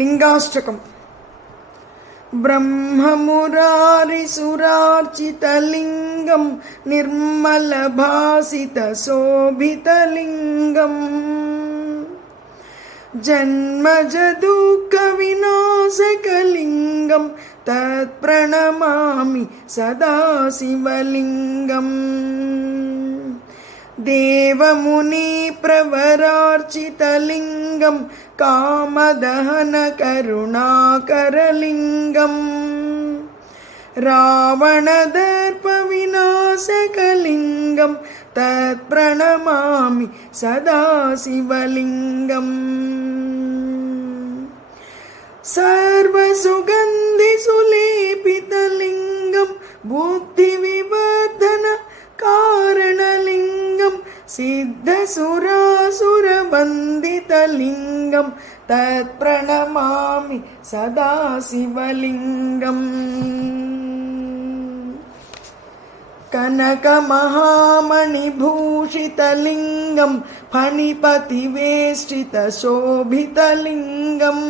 லிங்காஷ்டகம் ब्रह्ममुरारिसुरार्चितलिङ्गं निर्मलभासितशोभितलिङ्गम् जन्मजदुःखविनाशकलिङ्गं तत्प्रणमामि सदाशिवलिङ्गम् देवमुनिप्रवरार्चितलिङ्गं कामदहनकरुणाकरलिङ्गं रावणदर्पविनाशकलिङ्गं तत्प्रणमामि सदा शिवलिङ्गं सर्वसुगन्धिसुलेपितलिङ्गं सिद्धसुरासुरवन्दितलिङ्गं तत्प्रणमामि शिवलिङ्गम् कनकमहामणिभूषितलिङ्गं फणिपतिवेष्टितशोभितलिङ्गम्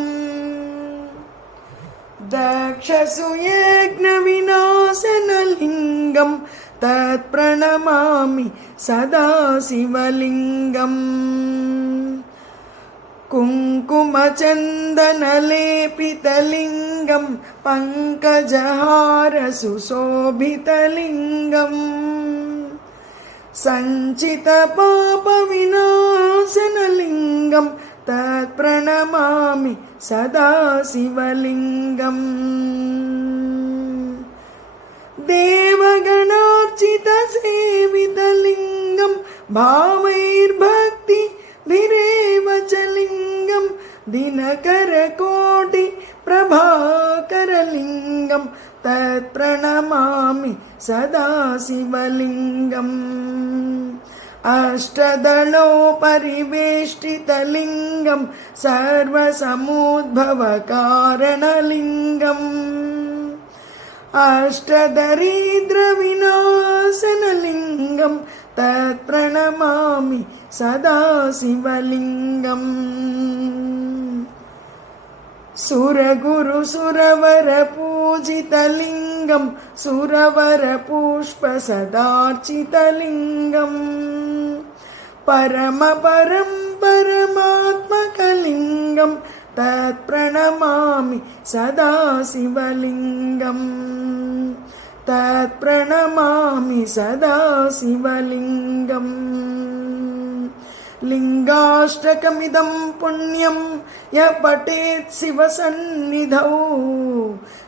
दक्षसुयज्ञविनाशनलिङ्गम् प्रणमामि सदा शिवलिङ्गम् कुङ्कुमचन्दनलेपितलिङ्गं पङ्कजहारसुशोभितलिङ्गम् सञ्चितपापविनाशनलिङ्गं सदा शिवलिङ्गम् सेवितलिङ्गं भावैर्भक्तिभिरेव च लिङ्गं प्रभाकरलिङ्गं तत्प्रणमामि अष्टदलो अष्टदलोपरिवेष्टितलिङ्गं सर्वसमुद्भवकारणलिङ्गम् अष्टदरिद्रविनाशनलिङ्गं तत्प्रणमामि सदा शिवलिङ्गम् सुरगुरुसुरवरपूजितलिङ्गं सुरवरपुष्पसदार्चितलिङ्गम् परमपरं परमात्मकलिङ्गं तत्प्रणमामि सदा शिवलिङ्गम् तत्प्रणमामि सदा शिवलिङ्गम् लिङ्गाष्टकमिदं पुण्यं य पठेत् शिवसन्निधौ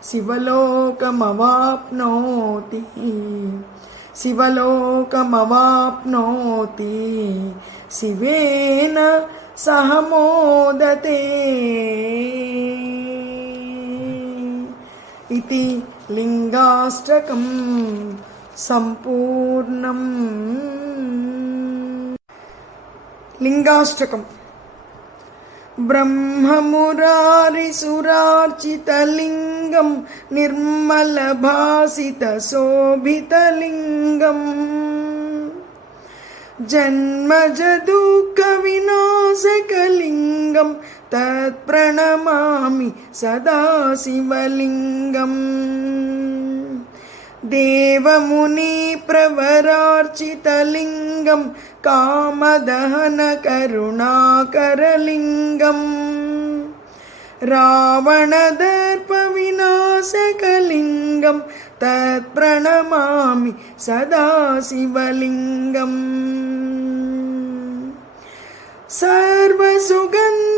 शिवलोकमवाप्नोति शिवलोकमवाप्नोति शिवेन सह मोदते इति ಲಿಂಗಾಷ್ಟಕಂ ಸಂಪೂರ್ಣ ಲಿಂಗಾಷ್ಟಕ ಬ್ರಹ್ಮ ಮುರಾರಿ ಸುರಾರ್ಜಿತ ನಿರ್ಮಲ ಭಾಷಿತ ಶೋಭಿತುಖಿಂಗ प्रणमामि सदा शिवलिङ्गम् देवमुनिप्रवरार्चितलिङ्गं कामदहनकरुणाकरलिङ्गम् रावणदर्पविनाशकलिङ्गं प्रणमामि सदा शिवलिङ्गम् सर्वसुगन्ध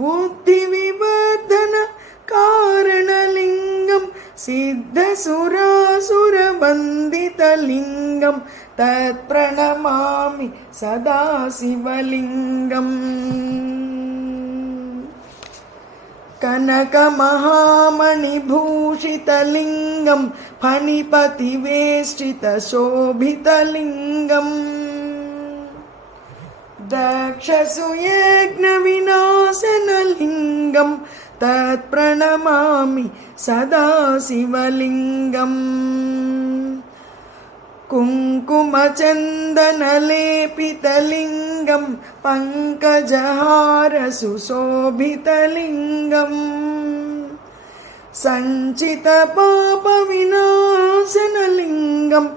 बुद्धिविवर्धनकारणलिङ्गं सिद्धसुरासुरबन्धितलिङ्गं तत्प्रणमामि शिवलिङ्गम् कनकमहामणिभूषितलिङ्गं फणिपतिवेष्टितशोभितलिङ्गम् दक्षसु यज्ञविनाशनलिङ्गं तत्प्रणमामि सदा शिवलिङ्गम् कुङ्कुमचन्दनलेपितलिङ्गं पङ्कजहारसुशोभितलिङ्गम् शोभितलिङ्गम् सञ्चितपापविनाशनलिङ्गम्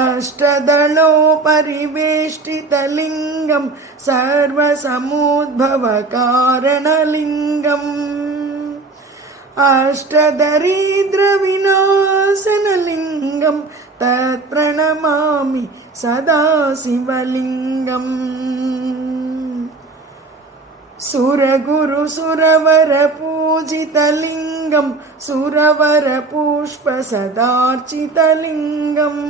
अष्टदलोपरिवेष्टितलिङ्गं सर्वसमुद्भवकारणलिङ्गम् अष्टदरिद्रविनाशनलिङ्गं सदा शिवलिङ्गम् सुरगुरुसुरवरपूजितलिङ्गं सुरवरपुष्पसदार्चितलिङ्गम्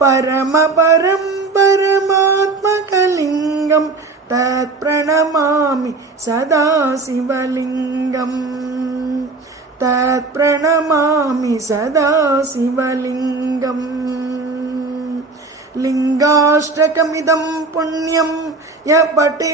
परमपरं परमात्मकलिङ्गं तत्प्रणमामि सदा शिवलिङ्गं तत्प्रणमामि सदा शिवलिङ्गं लिङ्गाष्टकमिदं पुण्यं य पटे